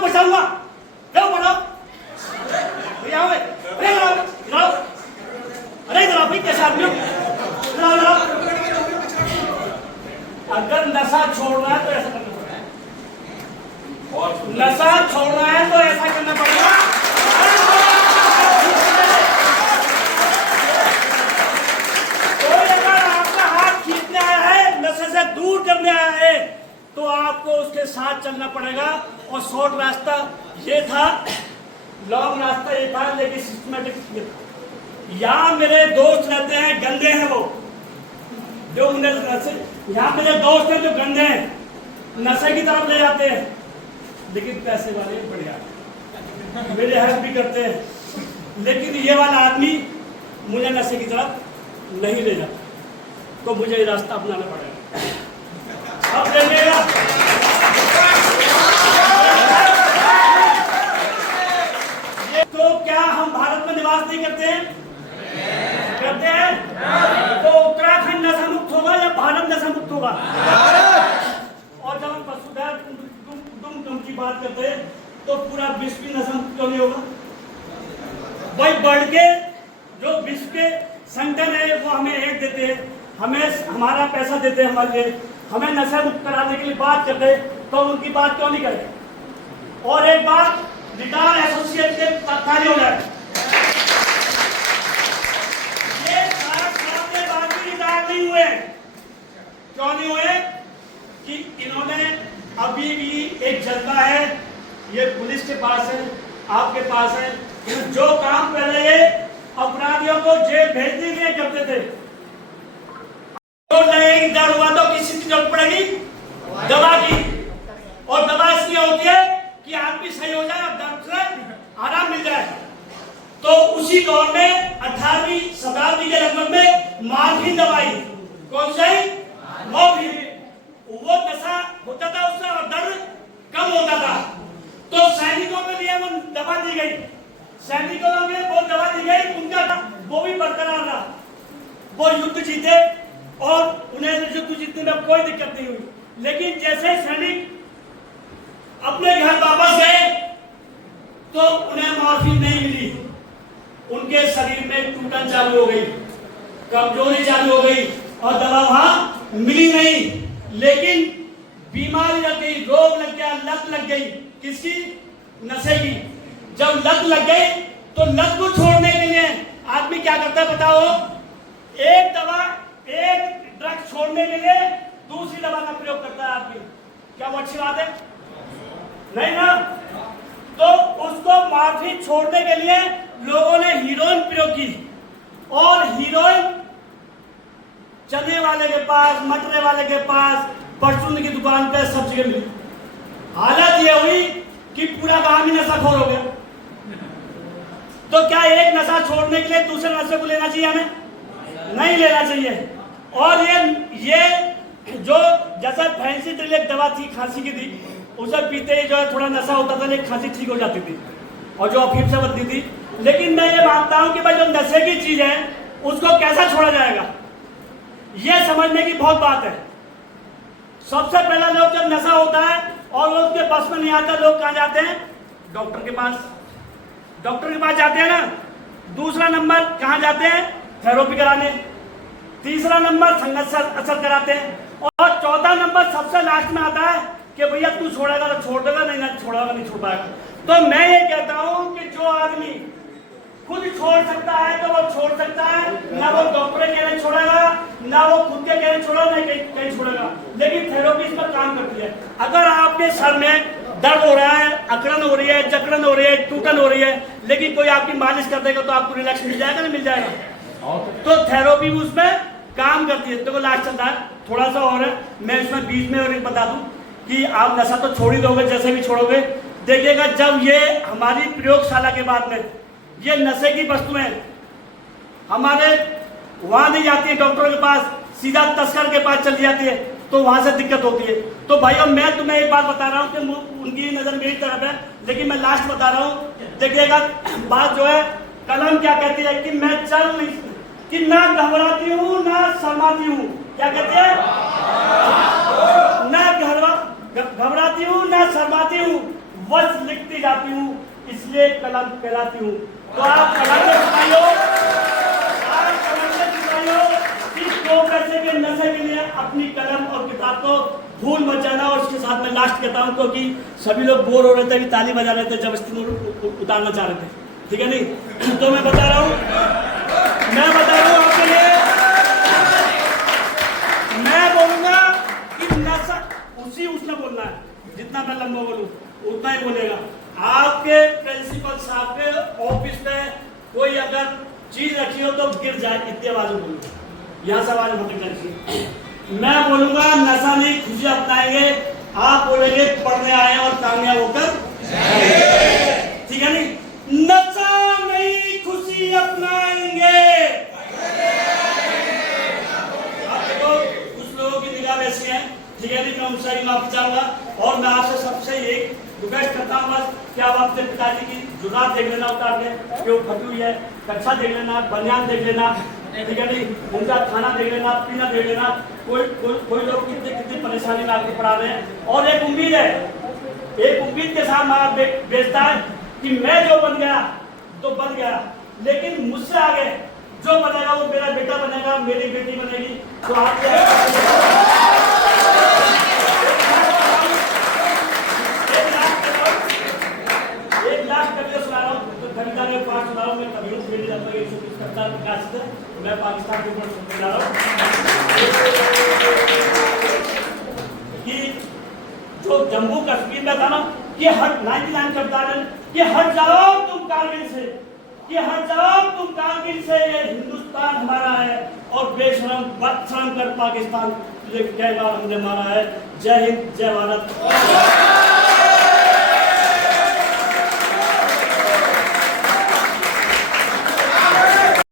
को बचाऊंगा। जाओ बढ़ाओ, भैया अरे इधर अरे इधर भाई, कैसे आदमी हो? अगर नशा छोड़ना है तो ऐसा करना पड़ेगा, और नशा छोड़ना है तो ऐसा करना पड़ेगा। कोई अगर आपका हाथ खींचने आया है, नशे से दूर करने आया है, तो आपको उसके साथ चलना पड़ेगा। और शॉर्ट रास्ता ये था, लॉन्ग रास्ता ये था, लेकिन सिस्टमेटिक। यहाँ मेरे दोस्त रहते हैं, गंदे हैं वो, जो उन्हें नशे, यहाँ मेरे दोस्त हैं जो गंदे हैं, नशे की तरफ ले जाते हैं, लेकिन पैसे वाले बढ़िया मेरे हेल्प भी करते हैं। लेकिन ये वाला आदमी मुझे नशे की तरफ नहीं ले जाता, तो मुझे ये रास्ता अपनाना पड़ेगा। अब देखिएगा, तो क्या हम भारत में निवास नहीं करते हैं? करते हैं। तो उत्तराखंड नशा मुक्त होगा या भारत नशा मुक्त होगा? और जब हम वसुधैव कुटुंबकम की बात करते हैं, तो पूरा विश्व भी नशा मुक्त क्यों नहीं होगा? भाई बढ़ के जो विश्व के संगठन है वो हमें एड देते हैं, हमें हमारा पैसा देते हैं, हमारे लिए हमें नशा मुक्त कराने के लिए बात करते हैं, तो उनकी बात क्यों नहीं करें? और एक बात, रिटायर एसोसिएट के कार्य हो जाए, ये 60 साल के बाद भी रिटायर नहीं हुए। क्यों नहीं हुए? कि इन्होंने अभी भी एक जज्बा है, ये पुलिस के पास है, आपके पास है, जो काम पहले ये अपराधियों को जेल भेजने के लिए करते थे, तो नहीं डर हुआ तो किसी की जरूरत पड़ेगी दवा की, और दवा इसलिए होती है कि आदमी सही हो जाए और दर्द से आराम मिल जाए। तो उसी दौर में 18वीं शताब्दी के लगभग में मॉर्फिन दवाई, कौन सी? मॉर्फिन। वो नशा होता था उससे और दर्द कम होता था, तो सैनिकों के लिए वो दवा दी गई, सैनिकों के लिए वो दवा दी गई, उनका वो भी बरकरार रहा, वो युद्ध जीते और उन्हें युद्ध जीतने में कोई दिक्कत नहीं हुई। लेकिन जैसे सैनिक अपने घर वापस गए तो उन्हें मॉर्फिन नहीं मिली, उनके शरीर में टूटन चालू हो गई, कमजोरी चालू हो गई, और दवा वहां मिली नहीं। लेकिन बीमारी लग गई, रोग लग गया, लत लग गई, किसकी? नशे की। जब लत लग गई तो लत को छोड़ने के लिए आदमी क्या करता है बताओ? एक दवा, एक ड्रग छोड़ने के लिए दूसरी दवा का प्रयोग करता है आदमी। क्या वो अच्छी बात है? नहीं ना। तो उसको मॉर्फिन छोड़ने के लिए लोगों ने हीरोइन प्रयोग की, और हीरोइन चने वाले के पास, मटरे वाले के पास, परचून की दुकान पे सब जगह मिली। हालत ये हुई कि पूरा गांव ही नशाखोर हो गया। तो क्या एक नशा छोड़ने के लिए दूसरे नशे को लेना चाहिए? हमें नहीं लेना चाहिए। और ये जो जैसा फैंसी ड्रिल दवा थी खांसी की थी, उसे पीते ही जो है थोड़ा नशा होता था, लेकिन खांसी ठीक हो जाती थी, और जो अफीम से बनती थी। लेकिन मैं ये मानता हूं कि भाई जो नशे की चीज है उसको कैसा छोड़ा जाएगा, ये समझने की बहुत बात है। सबसे पहला लोग जब नशा होता है और वो उसके बस में नहीं आता, लोग कहां जाते हैं? डॉक्टर के पास। डॉक्टर के पास जाते हैं ना। दूसरा नंबर कहां जाते हैं? थेरेपी कराने। तीसरा नंबर संगत से असर कराते हैं, और चौथा नंबर सबसे लास्ट में आता है कि भैया तू छोड़ेगा तो छोड़ देगा, नहीं ना छोड़ेगा नहीं छोड़ पाएगा। तो मैं ये कहता हूं कि जो आदमी खुद छोड़ सकता है तो वो छोड़ सकता है, ना वो डॉक्टर के कहने छोड़ेगा, ना वो खुद के कहने छोड़ेगा, ना कहीं छोड़ेगा। लेकिन थेरेपी इस पर काम करती है। अगर आपके सर में दर्द हो रहा है, अकड़न हो रही है, जकड़न हो रही है, टूटन हो रही है, लेकिन कोई आपकी मालिश कर देगा तो आपको रिलैक्स मिल जाएगा, नहीं मिल जाएगा? तो थेरेपी उसमें काम करती है। तो लास्ट चलता है थोड़ा सा और है, मैं इसमें बीच में और एक बता दूं कि आप नशा तो छोड़ ही दोगे, जैसे भी छोड़ोगे, देखिएगा जब ये हमारी प्रयोगशाला के बाद में ये नशे की वस्तुएं हमारे वहां नहीं जाती है डॉक्टरों के पास, सीधा तस्कर के पास चली जाती है, तो वहां से दिक्कत होती है। तो भाइयों मैं तुम्हें एक बात बता रहा हूं कि उनकी नजर मेरी तरफ है, लेकिन मैं लास्ट बता रहा हूं। देखिएगा बात जो है, कलम क्या कहती है कि मैं चल नहीं, कि ना घबराती हूँ ना शर्माती हूँ। क्या कहती है? ना घबराती हूँ ना शर्माती हूँ, बस लिखती जाती हूँ, इसलिए कलम कहलाती हूँ। तो आप कलम से सिपाहियों, आप कलम से सिपाहियों इस 2 पैसे के नशे के लिए अपनी कलम और किताब को भूल मत जाना। और इसके साथ मैं लास्ट कहता हूँ, क्योंकि सभी लोग बोर हो रहे थे, अभी ताली बजा रहे थे, जबरदस्ती उतारना चाह रहे थे, ठीक है नहीं? तो मैं बता रहा हूँ आपके लिए, मैं बोलूंगा कि नशा उसने बोलना है, जितना मैं लंबा बोलूं उतना ही बोलेगा। आपके प्रिंसिपल साहब के ऑफिस में कोई अगर चीज रखी हो तो गिर जाए, इतनी आवाज में बोलूंगा, यहाँ से आवाज मत करनी। मैं बोलूंगा नशा नहीं, खुशी अपनाएंगे। आप बोलेंगे पढ़ने आए और कामयाब होकर, ठीक है नहीं? नशा नहीं, खुशी अपनाएंगे। आप देखो कुछ लोगों की निगाह ऐसी है, ठीक है नहीं? मैं उनसे ही माफी चाहूंगा। और मैं आपसे सबसे एक रिक्वेस्ट करता हूँ, बस क्या आप अपने पिताजी की जुरात देख लेना उतार के, कि वो फटी हुई है, कच्छा देख लेना, बनियान देख लेना, ठीक है नहीं? उनका खाना देख लेना, पीना देख लेना। कोई लोग कितनी परेशानी में आपको पढ़ा रहे हैं। और एक उम्मीद है, एक उम्मीद के साथ हमारा बेचता है कि मैं जो बन गया तो बन गया, लेकिन मुझसे आगे जो बनेगा वो मेरा बेटा बनेगा, मेरी बेटी बनेगी। तो आप एक लाख कविता सुना रहा हूँ, तो कविता के पाठ सुना रहा हूँ। मैं कवियों से लगभग 175 विकास है, मैं पाकिस्तान के ऊपर सुनने जा रहा हूँ कि जो जम्मू कश्मीर में था ना, कि हट 99 कविता में कि हट जाओ तुम कारगिल से, कि हट जाओ तुम कारगिल से, ये हिंदुस्तान हमारा है और बेशरम बदशरम कर पाकिस्तान तुझे कई बार हमने मारा है। जय हिंद, जय भारत।